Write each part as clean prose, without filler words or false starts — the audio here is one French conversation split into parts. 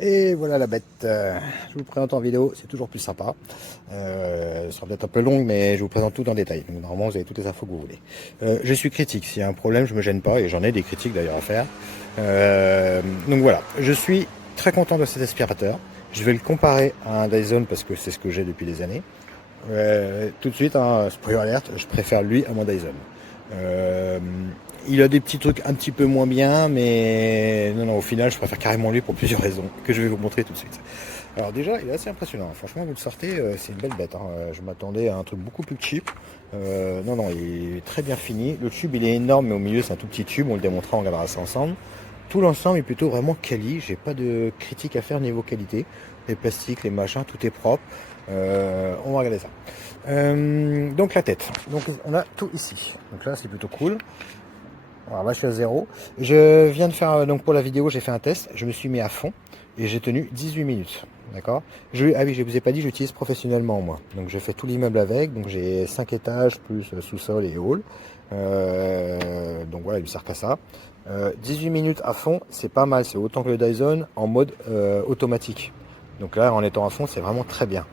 Et voilà la bête, je vous présente en vidéo, c'est toujours plus sympa. Elle sera peut-être un peu longue, mais je vous présente tout en détail. Donc, normalement, vous avez toutes les infos que vous voulez. Je suis critique, s'il y a un problème, je me gêne pas, et j'en ai des critiques d'ailleurs à faire. Donc voilà, je suis très content de cet aspirateur. Je vais le comparer à un Dyson parce que c'est ce que j'ai depuis des années. Tout de suite, hein, spoiler alerte, je préfère lui à mon Dyson. Il a des petits trucs un petit peu moins bien, mais non, au final, je préfère carrément lui pour plusieurs raisons que je vais vous montrer tout de suite. Alors déjà, il est assez impressionnant. Franchement, vous le sortez, c'est une belle bête. Hein. Je m'attendais à un truc beaucoup plus cheap. Non, il est très bien fini. Le tube, il est énorme, mais au milieu, c'est un tout petit tube. On le démontrera, on regardera ça ensemble. Tout l'ensemble est plutôt vraiment quali. J'ai pas de critique à faire niveau qualité. Les plastiques, les machins, tout est propre. On va regarder ça. Donc la tête. Donc on a tout ici. Donc là, c'est plutôt cool. Alors là, je suis à 0. Je viens de faire, donc pour la vidéo, j'ai fait un test. Je me suis mis à fond et j'ai tenu 18 minutes. D'accord. Ah oui, je vous ai pas dit, j'utilise professionnellement moi. Donc je fais tout l'immeuble avec. Donc j'ai 5 étages plus sous-sol et hall. Donc voilà, il lui sert qu'à ça. 18 minutes à fond, c'est pas mal. C'est autant que le Dyson en mode automatique. Donc là, en étant à fond, c'est vraiment très bien.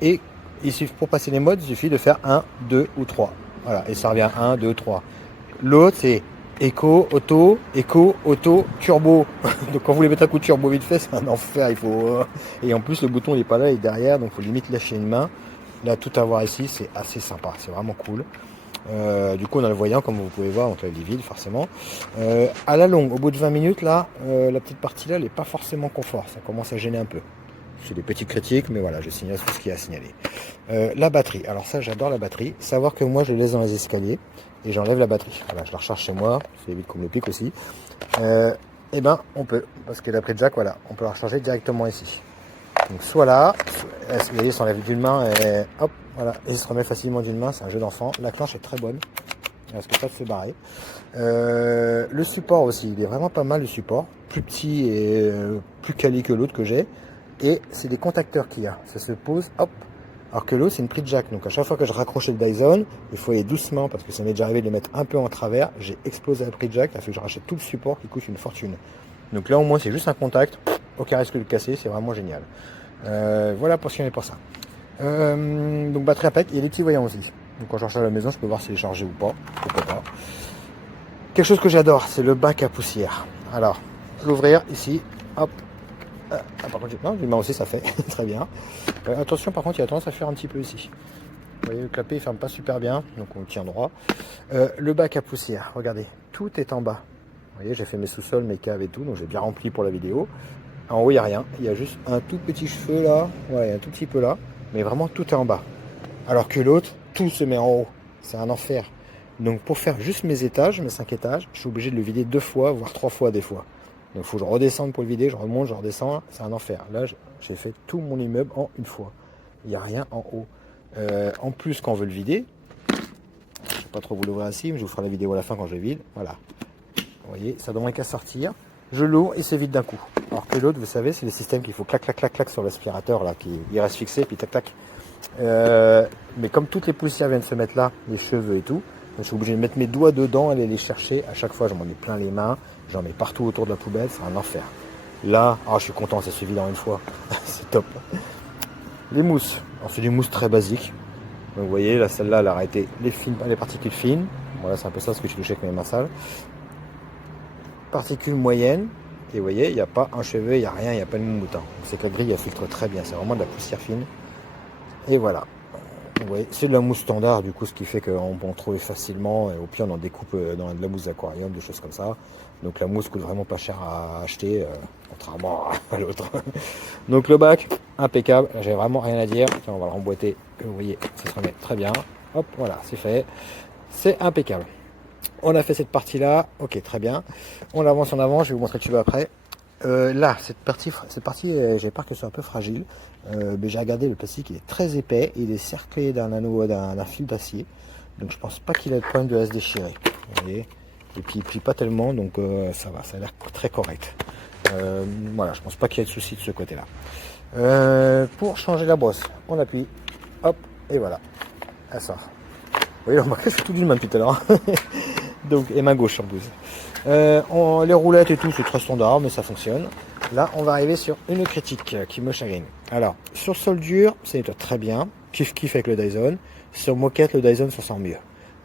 Et il suffit, pour passer les modes, il suffit de faire 1, 2 ou 3. Voilà, et ça revient 1, 2, 3. L'autre, c'est éco, auto, turbo. Donc quand vous voulez mettre un coup de turbo vite fait, c'est un enfer. Il faut et en plus, le bouton n'est pas là, il est derrière, donc il faut limite lâcher une main. Là, tout avoir ici, c'est assez sympa. C'est vraiment cool. Du coup, on a le voyant, comme vous pouvez voir, donc là, il est vide, forcément. À la longue, au bout de 20 minutes, là, la petite partie là, elle n'est pas forcément confort. Ça commence à gêner un peu. C'est des petites critiques, mais voilà, je signale tout ce qu'il y a à signaler. La batterie. Alors ça, j'adore la batterie. Savoir que moi, je le laisse dans les escaliers et j'enlève la batterie. Voilà, je la recharge chez moi. Ça évite qu'on me le pique aussi. Et ben, on peut, parce que la prise jack, voilà, on peut la recharger directement ici. Donc soit là, vous voyez, s'enlève d'une main et hop, voilà, et il se remet facilement d'une main. C'est un jeu d'enfant. La clenche est très bonne. Parce que ça se fait barrer. Le support aussi, il est vraiment pas mal le support. Plus petit et plus quali que l'autre que j'ai. Et c'est des contacteurs qu'il y a. Ça se pose, hop. Alors que l'autre, c'est une prise jack. Donc à chaque fois que je raccrochais le Dyson, il faut aller doucement parce que ça m'est déjà arrivé de les mettre un peu en travers. J'ai explosé la prise jack. Il a fallu que je rachète tout le support qui coûte une fortune. Donc là, au moins, c'est juste un contact. Aucun risque de le casser. C'est vraiment génial. Voilà pour ce qui en est pour ça. Donc batterie à pack. Il y a des petits voyants aussi. Donc quand je recharge à la maison, je peux voir s'il est chargé ou pas. Pourquoi pas. Quelque chose que j'adore, c'est le bac à poussière. Alors, l'ouvrir ici. Hop. Par contre, non, l'humain aussi ça fait très bien. Attention, par contre, il a tendance à faire un petit peu ici. Vous voyez, le clapet il ferme pas super bien, donc on le tient droit. Le bac à poussière, regardez, tout est en bas. Vous voyez, j'ai fait mes sous-sols, mes caves et tout, donc j'ai bien rempli pour la vidéo. En haut, il n'y a rien, il y a juste un tout petit cheveu là, voilà, il y a un tout petit peu là, mais vraiment tout est en bas. Alors que l'autre, tout se met en haut. C'est un enfer. Donc pour faire juste mes étages, mes 5 étages, je suis obligé de le vider 2 fois, voire 3 fois des fois. Donc il faut que je redescende pour le vider, je remonte, je redescends, c'est un enfer. Là, j'ai fait tout mon immeuble en une fois. Il n'y a rien en haut. En plus, quand on veut le vider, je ne vais pas trop vous l'ouvrir ainsi, mais je vous ferai la vidéo à la fin quand je le vide. Voilà. Vous voyez, ça ne demande qu'à sortir. Je l'ouvre et c'est vide d'un coup. Alors que l'autre, vous savez, c'est le système qu'il faut clac, clac, clac, clac sur l'aspirateur, là, qui il reste fixé, puis tac, tac. Mais comme toutes les poussières viennent se mettre là, les cheveux et tout, je suis obligé de mettre mes doigts dedans, aller les chercher. À chaque fois, j'en mets plein les mains. J'en mets partout autour de la poubelle. C'est un enfer. Là, je suis content, ça suffit dans une fois. C'est top. Les mousses. Alors, c'est des mousses très basiques. Donc, vous voyez, là, celle-là, elle a arrêté les particules fines. Voilà, c'est un peu ça ce que je touchais avec mes mains sales. Particules moyennes. Et vous voyez, il n'y a pas un cheveu, il n'y a rien, il n'y a pas de moumoute. C'est que la grille, elle filtre très bien. C'est vraiment de la poussière fine. Et voilà. Ouais, c'est de la mousse standard, du coup, ce qui fait qu'on peut en trouver facilement. Et au pire, on en découpe dans de la mousse d'aquarium, des choses comme ça. Donc la mousse coûte vraiment pas cher à acheter, contrairement à l'autre. Donc le bac, impeccable. J'ai vraiment rien à dire. Tiens, on va le remboîter. Vous voyez, ça se remet très bien. Hop, voilà, c'est fait. C'est impeccable. On a fait cette partie-là. Ok, très bien. On avance en avant. Je vais vous montrer le tube après. Là, cette partie, j'ai peur qu'elle soit un peu fragile. Mais j'ai regardé, le plastique, il est très épais. Il est cerclé d'un anneau, d'un fil d'acier. Donc je pense pas qu'il ait le problème de se déchirer. Vous voyez. Et puis il plie pas tellement, donc ça va, ça a l'air très correct. Voilà, je pense pas qu'il y ait de soucis de ce côté-là. Pour changer la brosse, on appuie, hop, et voilà, elle sort. Vous voyez, remarquez, je fais tout d'une main depuis tout à l'heure. Donc, et main gauche sur 12. Les roulettes et tout, c'est très standard, mais ça fonctionne. Là, on va arriver sur une critique qui me chagrine. Alors, sur soldure, ça nettoie très bien. Kiff avec le Dyson. Sur moquette, le Dyson s'en sort mieux.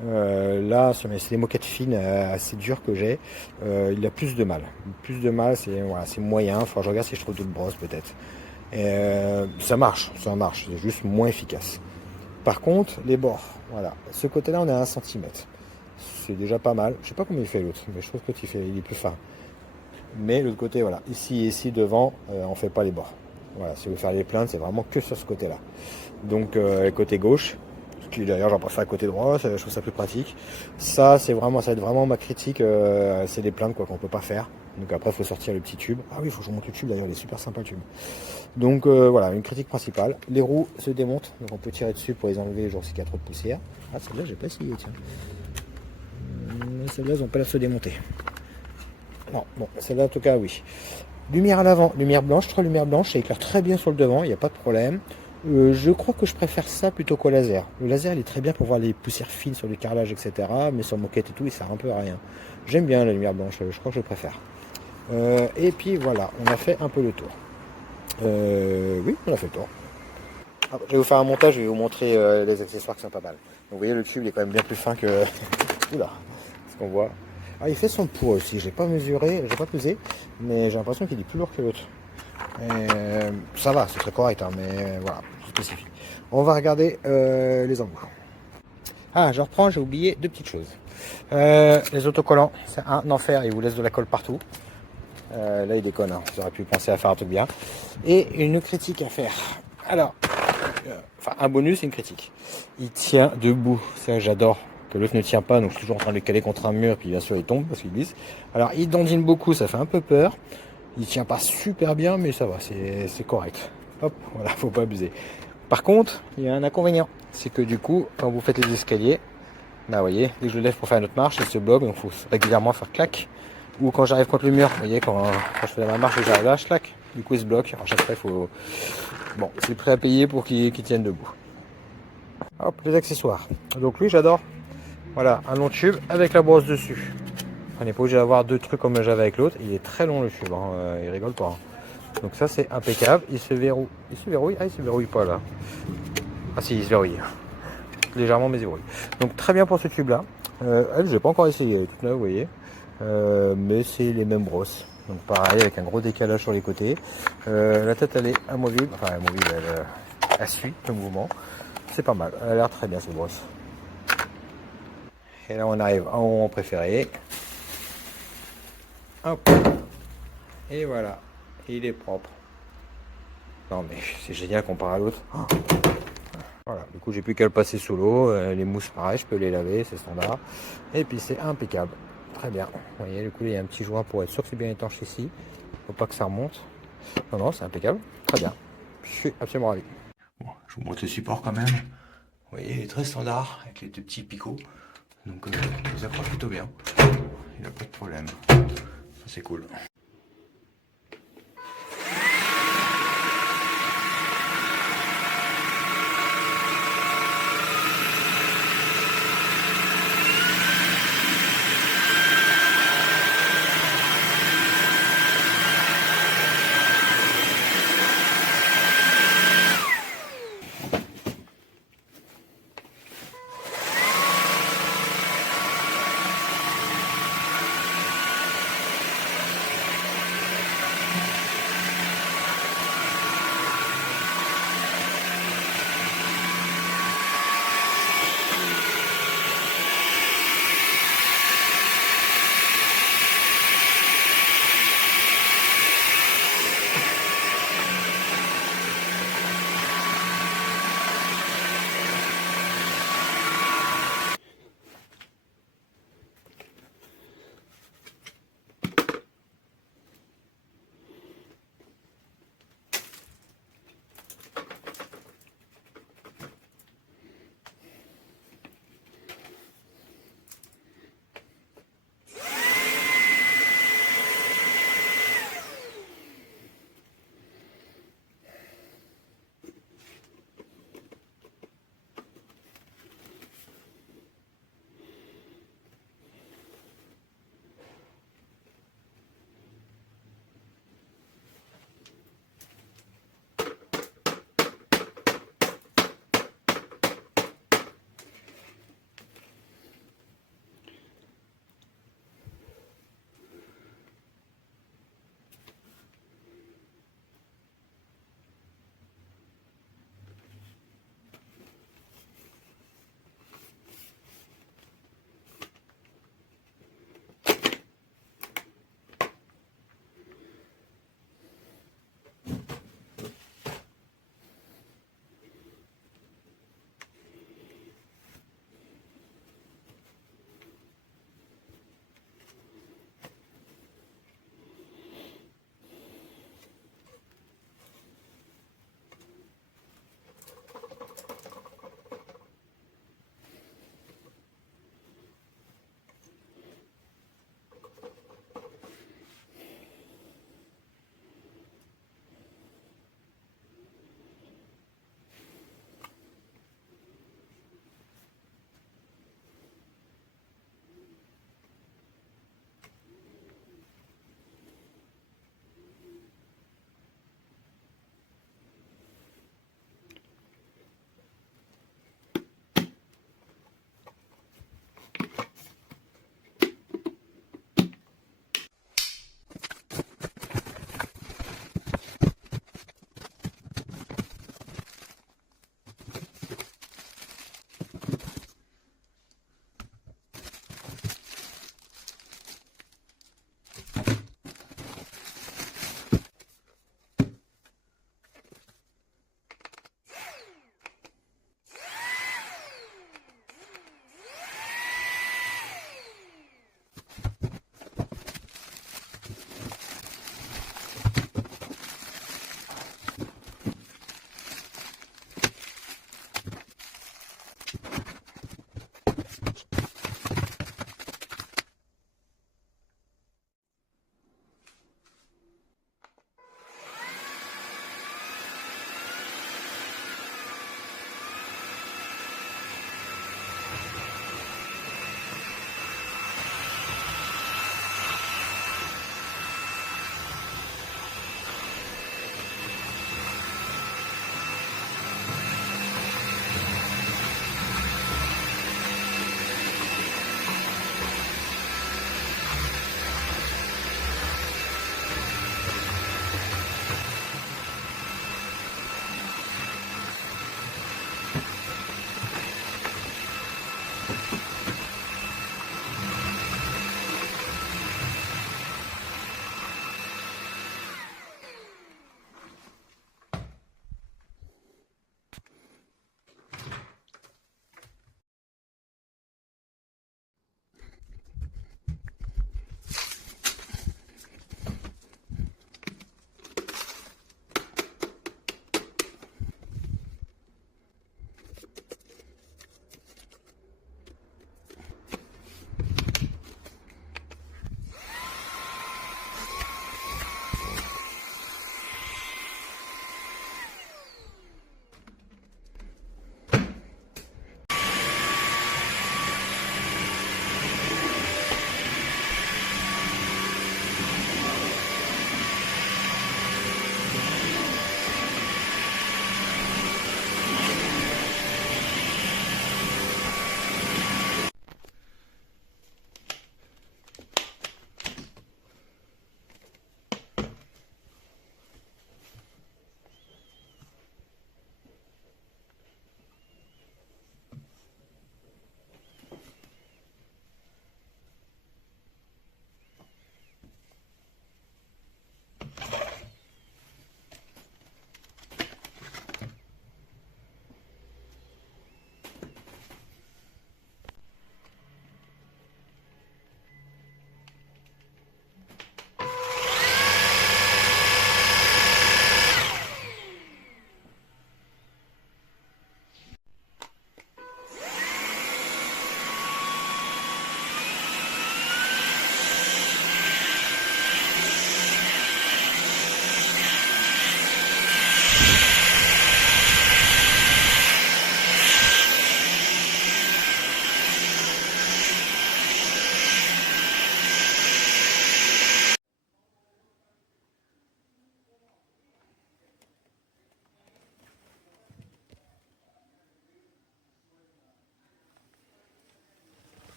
Là, c'est des moquettes fines assez dures que j'ai. Il a plus de mal. C'est voilà, moyen. Enfin, je regarde si je trouve d'autres brosses peut-être. Ça marche. C'est juste moins efficace. Par contre, les bords, voilà. Ce côté-là, on est à 1 cm. C'est déjà pas mal. Je sais pas combien il fait l'autre, mais je trouve qu'il est plus fin. Mais l'autre côté, voilà. Ici devant, on fait pas les bords. Voilà, si vous voulez faire les plaintes, c'est vraiment que sur ce côté-là. Donc, côté gauche, qui d'ailleurs j'en préfère à côté droit, je trouve ça plus pratique. Ça va être vraiment ma critique, c'est des plaintes quoi qu'on peut pas faire. Donc après il faut sortir le petit tube. Ah oui, il faut que je monte le tube d'ailleurs, il est super sympa le tube. Donc voilà, une critique principale. Les roues se démontent, donc on peut tirer dessus pour les enlever genre s'il y a trop de poussière. Ah celle-là j'ai pas essayé, tiens. Celle-là elles ont pas l'air de se démonter. Non, bon, celle-là en tout cas oui. Lumière à l'avant, lumière blanche, 3 lumières blanches, ça éclaire très bien sur le devant, il n'y a pas de problème. Je crois que je préfère ça plutôt qu'au laser. Le laser il est très bien pour voir les poussières fines sur le carrelage, etc. Mais sur moquette et tout, il sert un peu à rien. J'aime bien la lumière blanche, je crois que je préfère. Et puis voilà, on a fait un peu le tour. Oui, on a fait le tour. Alors, je vais vous faire un montage, je vais vous montrer les accessoires qui sont pas mal. Donc, vous voyez, le tube il est quand même bien plus fin que... Oula, ce qu'on voit. Ah, il fait son poids aussi, j'ai pas mesuré, j'ai pas pesé, mais j'ai l'impression qu'il est plus lourd que l'autre. Ça va, c'est très correct, hein, mais voilà, spécifique. On va regarder les embouts. Ah, je reprends, j'ai oublié 2 petites choses. Les autocollants, c'est un enfer, il vous laisse de la colle partout. Là, il déconne, hein. J'aurais pu penser à faire un truc bien. Et une critique à faire. Alors, enfin, un bonus et une critique. Il tient debout, ça j'adore. Que l'autre ne tient pas, donc je suis toujours en train de le caler contre un mur, puis bien sûr il tombe parce qu'il glisse. Alors, il dandine beaucoup, ça fait un peu peur. Il tient pas super bien, mais ça va, c'est correct. Hop, voilà, faut pas abuser. Par contre, il y a un inconvénient, c'est que du coup, quand vous faites les escaliers, là, vous voyez, dès que je le lève pour faire une autre marche, il se bloque, donc il faut régulièrement faire clac. Ou quand j'arrive contre le mur, vous voyez, quand je fais ma marche et j'arrive là, je clac, du coup il se bloque. Alors chaque fois, il faut... Bon, c'est prêt à payer pour qu'il tienne debout. Hop, les accessoires. Donc lui, j'adore. Voilà, un long tube avec la brosse dessus. On n'est pas obligé d'avoir 2 trucs comme j'avais avec l'autre. Il est très long le tube, hein. Il rigole pas. Hein. Donc ça c'est impeccable. Il se verrouille. Il se verrouille. Ah, il se verrouille pas là. Ah si, il se verrouille. Légèrement, mais il se verrouille. Donc très bien pour ce tube là. Elle, j'ai pas encore essayé. Elle est toute neuve, vous voyez. Mais c'est les mêmes brosses. Donc pareil, avec un gros décalage sur les côtés. La tête elle est amovible. Enfin amovible, elle suit le mouvement. C'est pas mal. Elle a l'air très bien cette brosse. Et là on arrive en haut en préféré. Hop. Et voilà, il est propre. Non mais c'est génial comparé à l'autre. Oh. Voilà, du coup j'ai plus qu'à le passer sous l'eau. Les mousses pareil, je peux les laver, c'est standard. Et puis c'est impeccable. Très bien. Vous voyez, du coup il y a un petit joint pour être sûr que c'est bien étanche ici. Faut pas que ça remonte. Non, non, c'est impeccable. Très bien. Je suis absolument ravi. Bon, je vous montre le support quand même. Vous voyez, il est très standard avec les 2 petits picots. Donc ça s'accroche plutôt bien. Il n'y a pas de problème. C'est cool.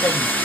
compagnie.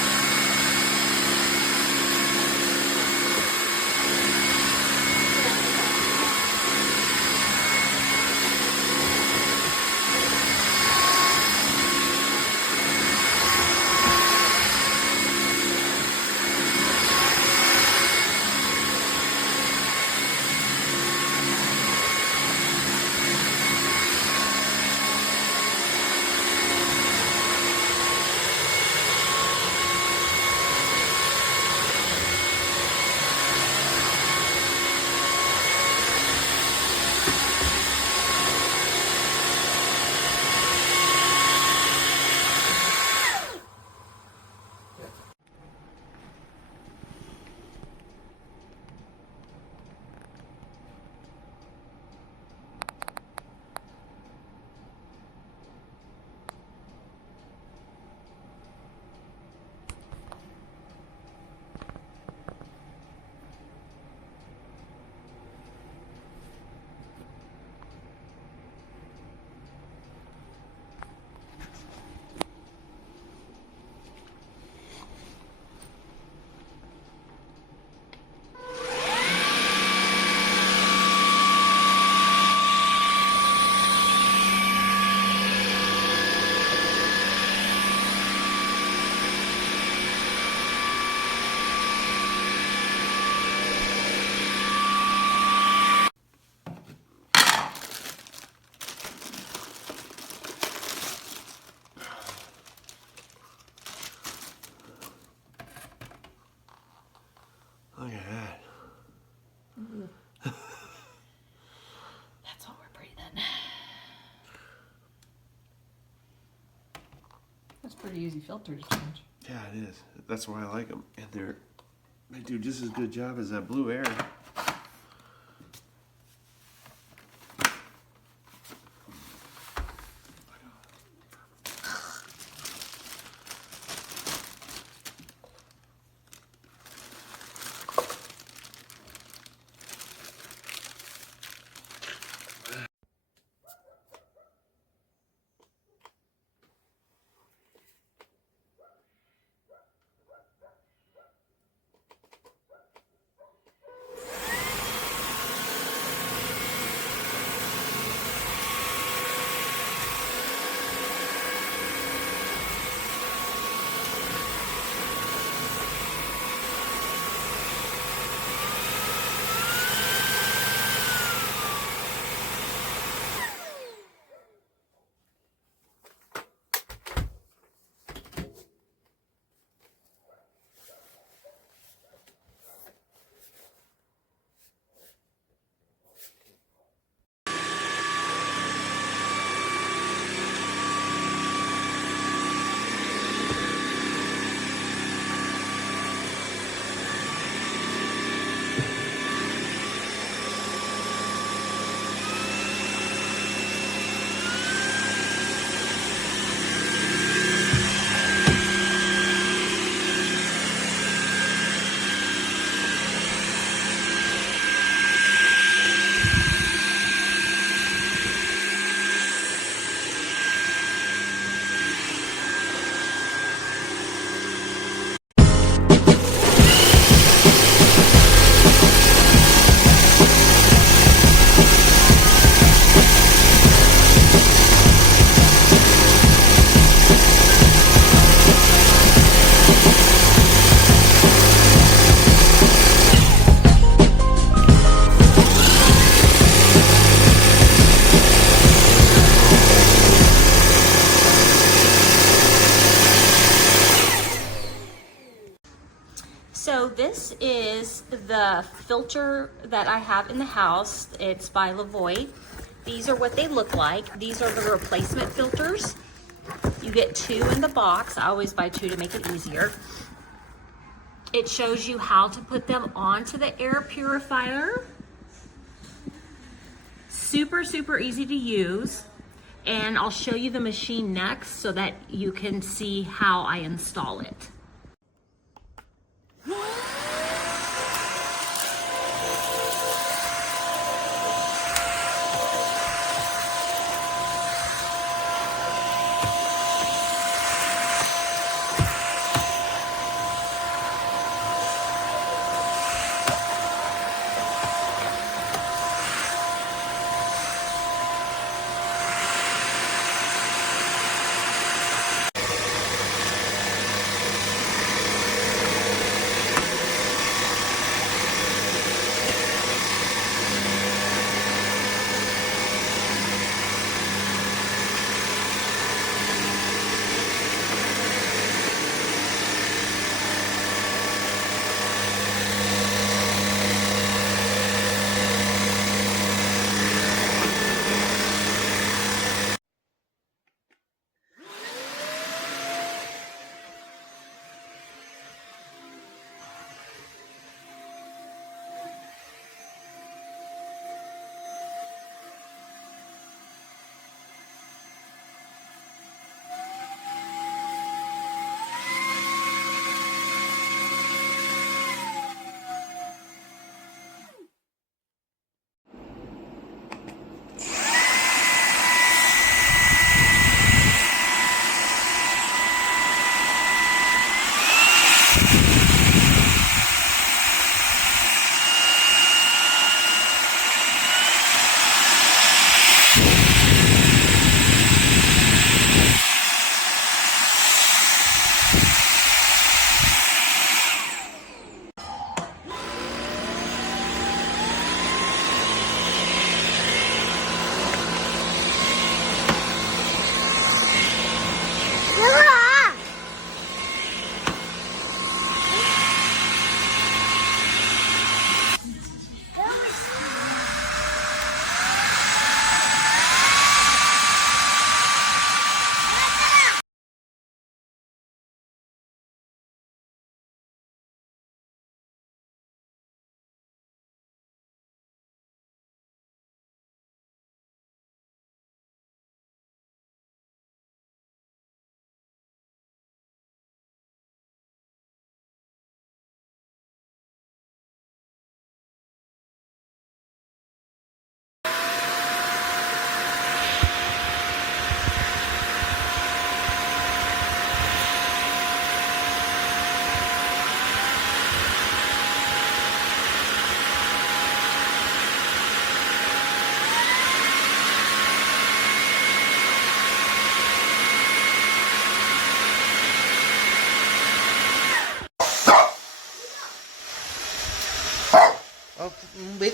Look at that. That's what we're breathing. That's pretty easy filter to change. Yeah, it is. That's why I like them. And they do just as good job as that Blue Air. So this is the filter that I have in the house. It's by LEVOIT. These are what they look like. These are the replacement filters. You get 2 in the box. I always buy 2 to make it easier. It shows you how to put them onto the air purifier. Super, super easy to use. And I'll show you the machine next so that you can see how I install it.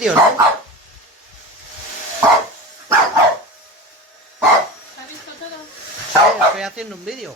vídeo, ¿no? ¿Has visto todo? Sí, estoy haciendo un vídeo.